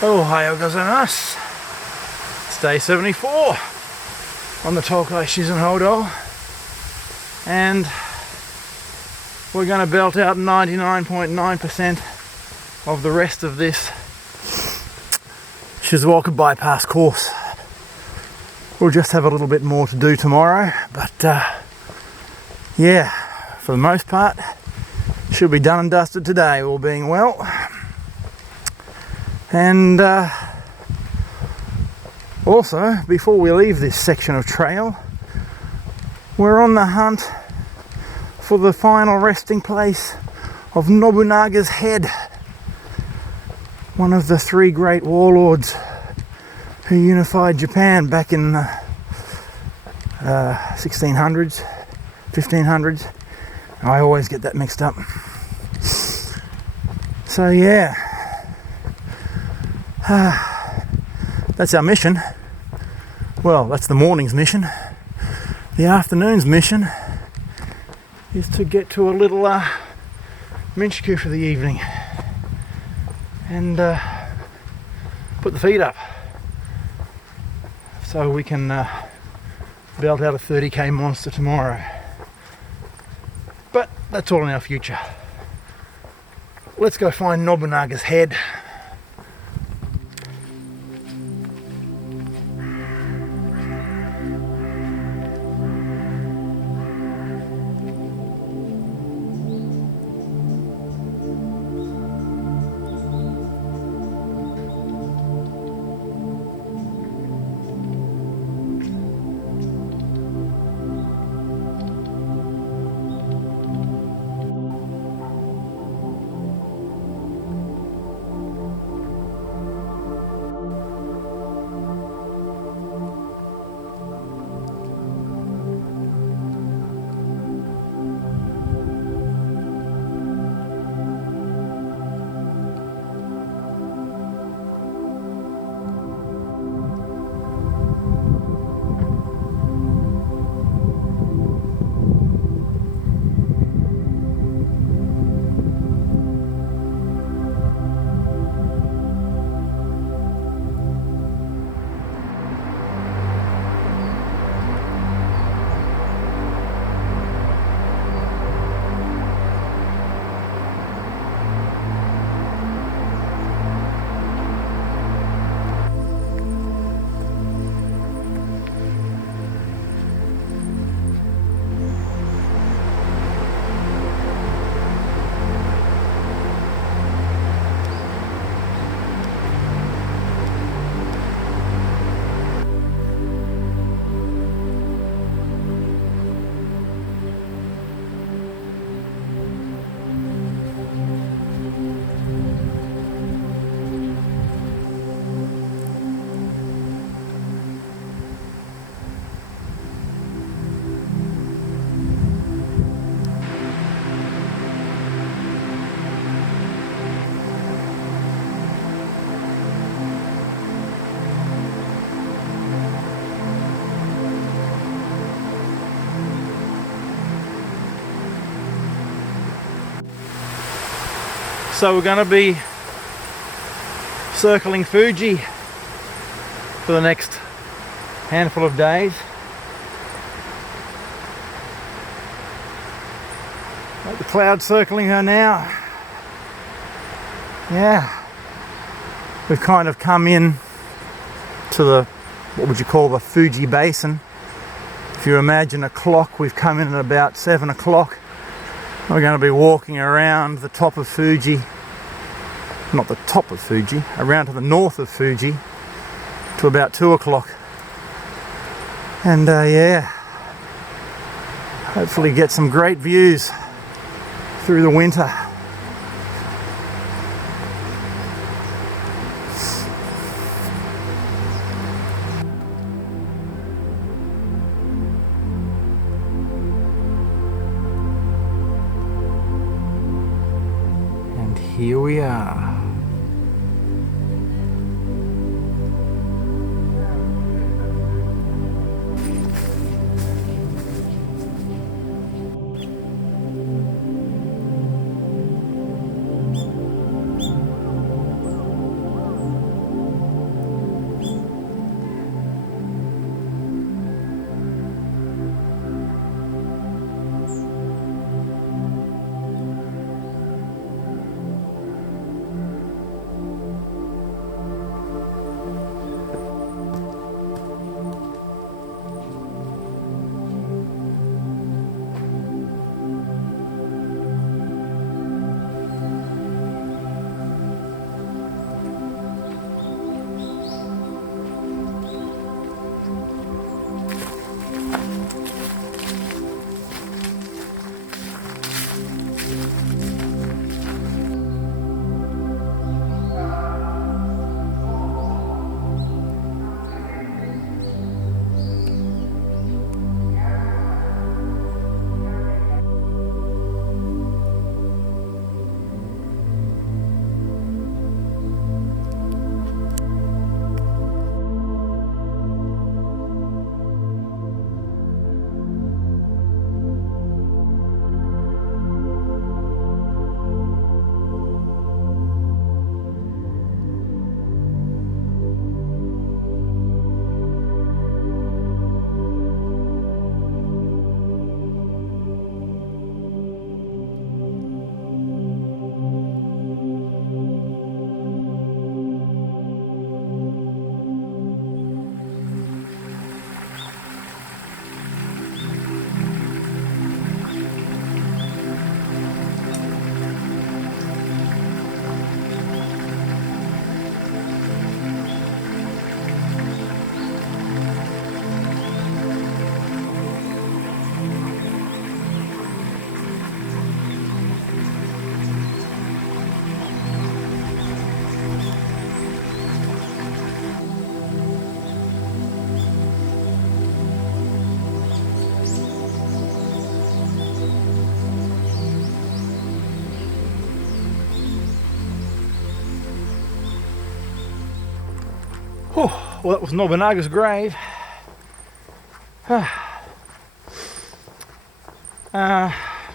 Ohayou gozaimasu. It's day 74 on the Tokai Shizen Hodo, and we're going to belt out 99.9% of the rest of this Shizuoka Bypass Course. We'll just have a little bit more to do tomorrow, but yeah, for the most part, should be done and dusted today, all being well. And also, before we leave this section of trail, we're on the hunt for the final resting place of Nobunaga's head, one of the three great warlords who unified Japan back in the 1600s, 1500s. I always get that mixed up. So yeah, that's our mission. Well, that's the morning's mission. The afternoon's mission is to get to a little Minchiku for the evening and put the feet up so we can belt out a 30k monster tomorrow. But that's all in our future. Let's go find Nobunaga's head. So we're going to be circling Fuji for the next handful of days. Like the clouds circling her now. Yeah, we've kind of come in to the, what would you call, the Fuji Basin. If you imagine a clock, we've come in at about 7 o'clock. We're going to be walking around the top of Fuji, not the top of Fuji, around to the north of Fuji to about 2 o'clock. And yeah, hopefully get some great views through the winter. Here we are. Well, that was Nobunaga's grave.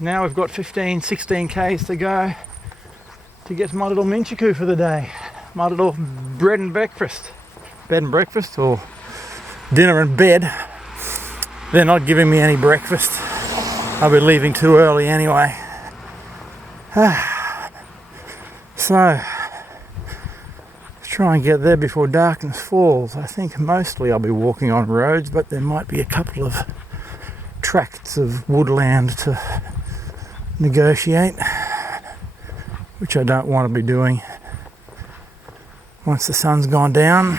Now we've got 15, 16 k's to go to get to my little Minchiku for the day. My little bread and breakfast. Bed and breakfast, or dinner and bed. They're not giving me any breakfast. I'll be leaving too early anyway. So, let's try and get there before darkness falls. I think mostly I'll be walking on roads, but there might be a couple of tracts of woodland to negotiate, which I don't want to be doing once the sun's gone down.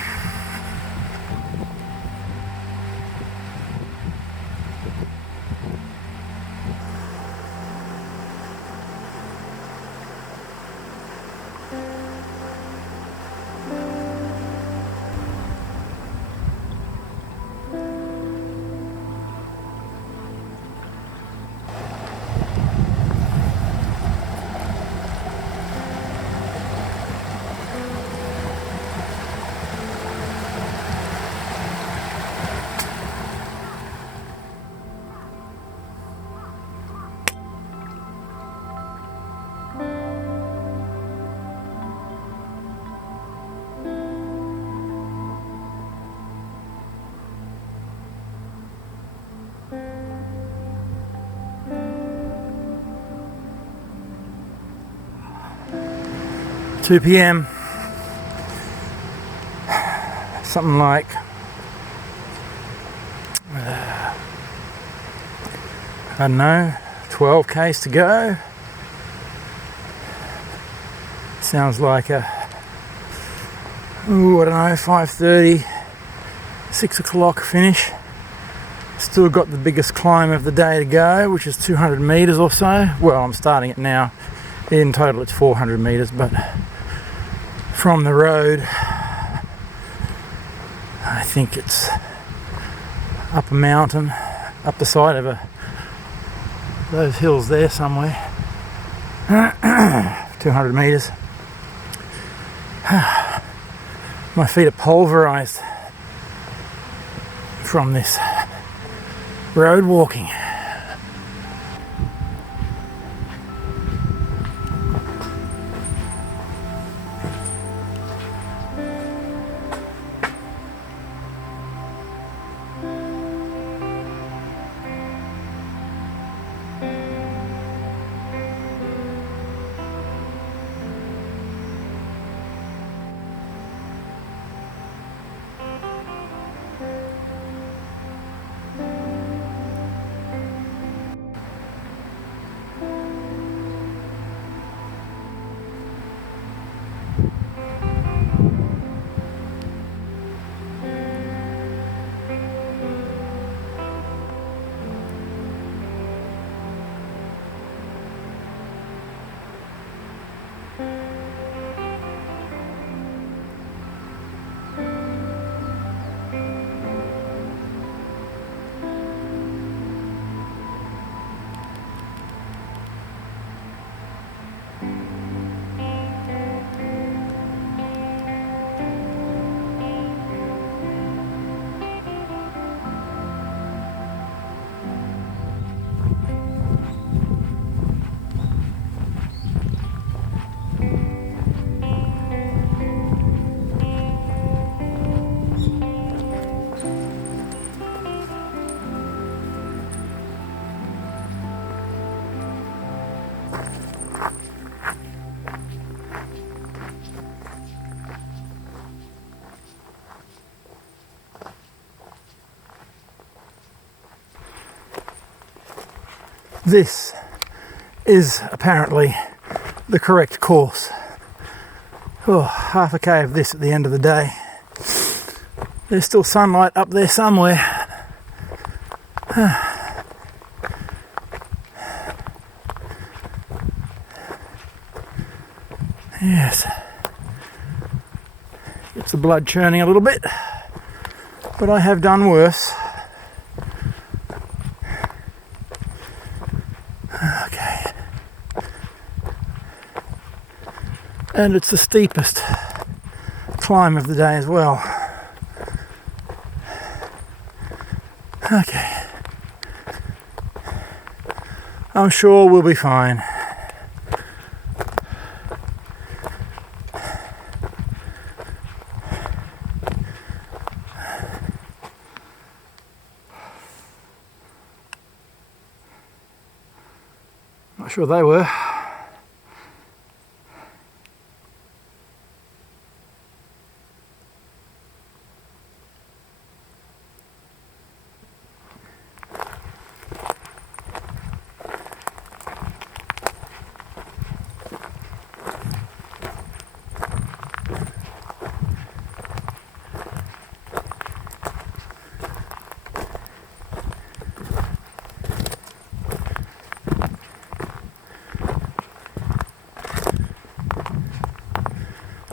Two p.m. Something like I don't know, 12 k's to go. Sounds like a, I don't know, 5:30, 6 o'clock finish. Still got the biggest climb of the day to go, which is 200 meters or so. Well, I'm starting it now. In total it's 400 meters, but from the road I think it's up a mountain, up the side of those hills there somewhere. 200 meters. My feet are pulverized from this road walking. This is apparently the correct course. Oh, half a k of this at the end of the day. There's still sunlight up there somewhere. Yes. Gets the blood churning a little bit, but I have done worse. Okay. And it's the steepest climb of the day as well. Okay. I'm sure we'll be fine. Not sure they were.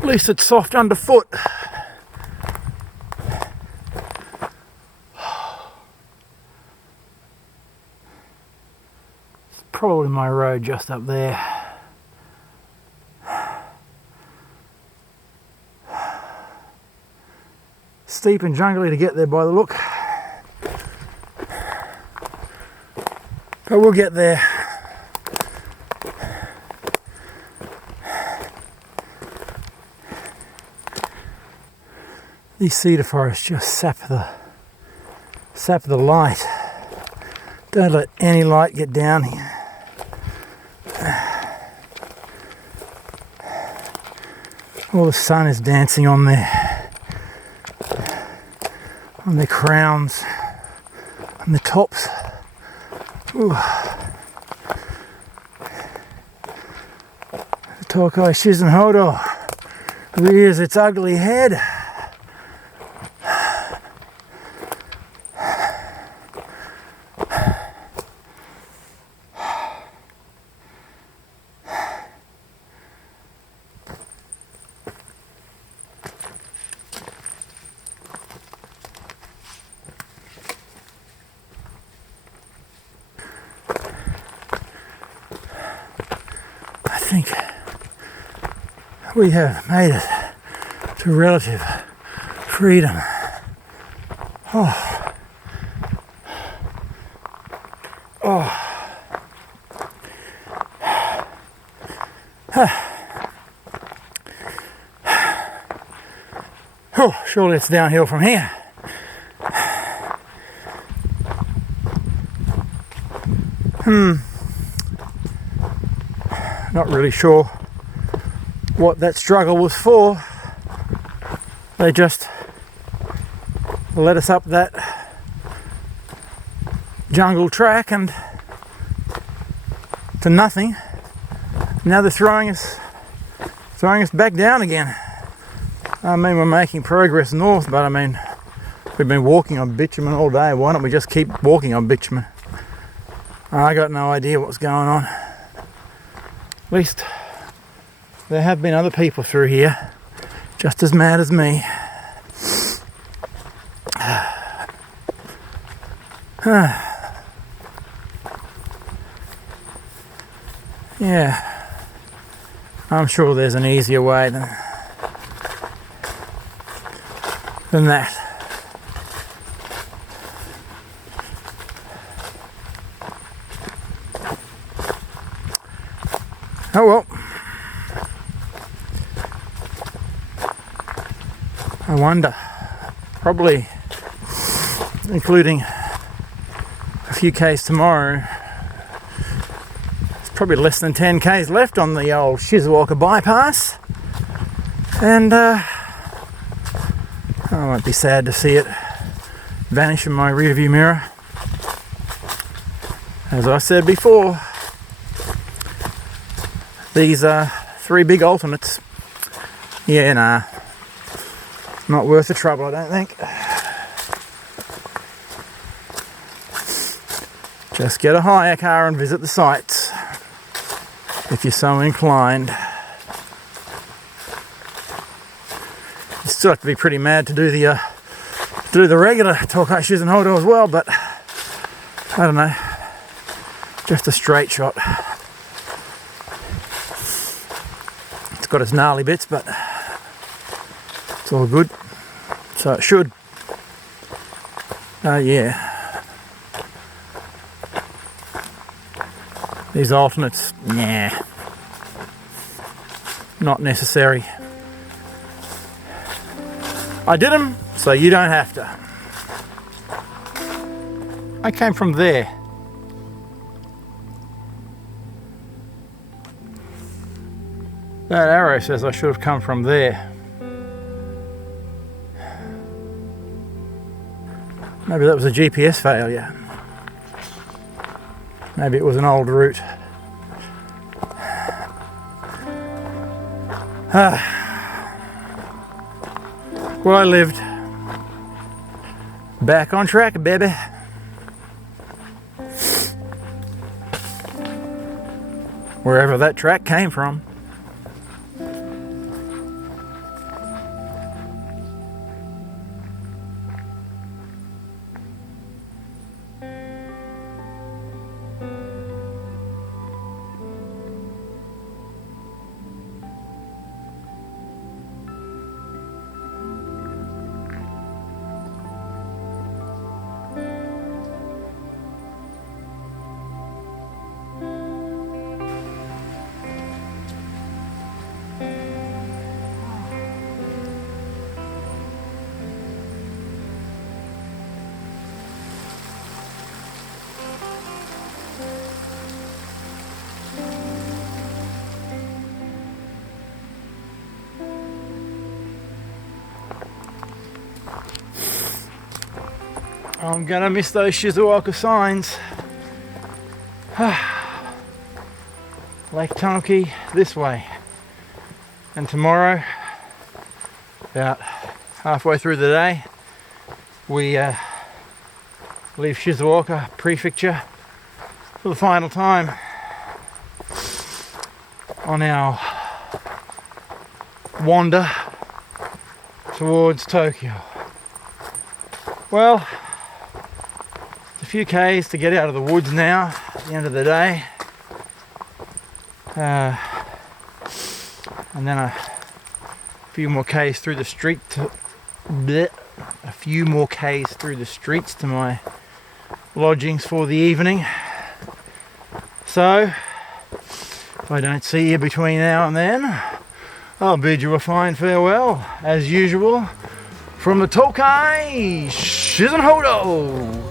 At least it's soft underfoot. It's probably my road just up there. Steep and jungly to get there by the look. But we'll get there. These cedar forests just sap the light. Don't let any light get down here. All the sun is dancing on their crowns, on the tops. Ooh. The Tokai Shizen Hodo rears its ugly head. I think we have made it to relative freedom. Oh. Oh. Oh, surely it's downhill from here. Not really sure what that struggle was for. They just led us up that jungle track and to nothing. Now they're throwing us back down again. I mean, we're making progress north, but I mean, we've been walking on bitumen all day. Why don't we just keep walking on bitumen? I got no idea what's going on. At least there have been other people through here just as mad as me. Yeah, I'm sure there's an easier way than that. Oh well. I wonder, probably including a few Ks tomorrow, it's probably less than 10 Ks left on the old Shizuoka Bypass, and I won't be sad to see it vanish in my rearview mirror. As I said before, these are 3 big alternates. Yeah, nah. Not worth the trouble, I don't think. Just get a hire car and visit the sites if you're so inclined. You still have to be pretty mad to do the regular Tokai Shizen Hodo as well, but I don't know. Just a straight shot. It's got its gnarly bits, but it's all good. So it should. Yeah. These alternates, nah, not necessary. I did them, so you don't have to. I came from there. That arrow says I should have come from there. Maybe that was a GPS failure. Maybe it was an old route. Well, I lived. Back on track, baby. Wherever that track came from. I'm gonna miss those Shizuoka signs. Lake Tanuki this way. And tomorrow, about halfway through the day, we leave Shizuoka Prefecture for the final time on our wander towards Tokyo. Well, a few k's to get out of the woods now at the end of the day, and then a few more k's through the street to to my lodgings for the evening. So if I don't see you between now and then, I'll bid you a fine farewell as usual from the Tokai Shizen Hodo.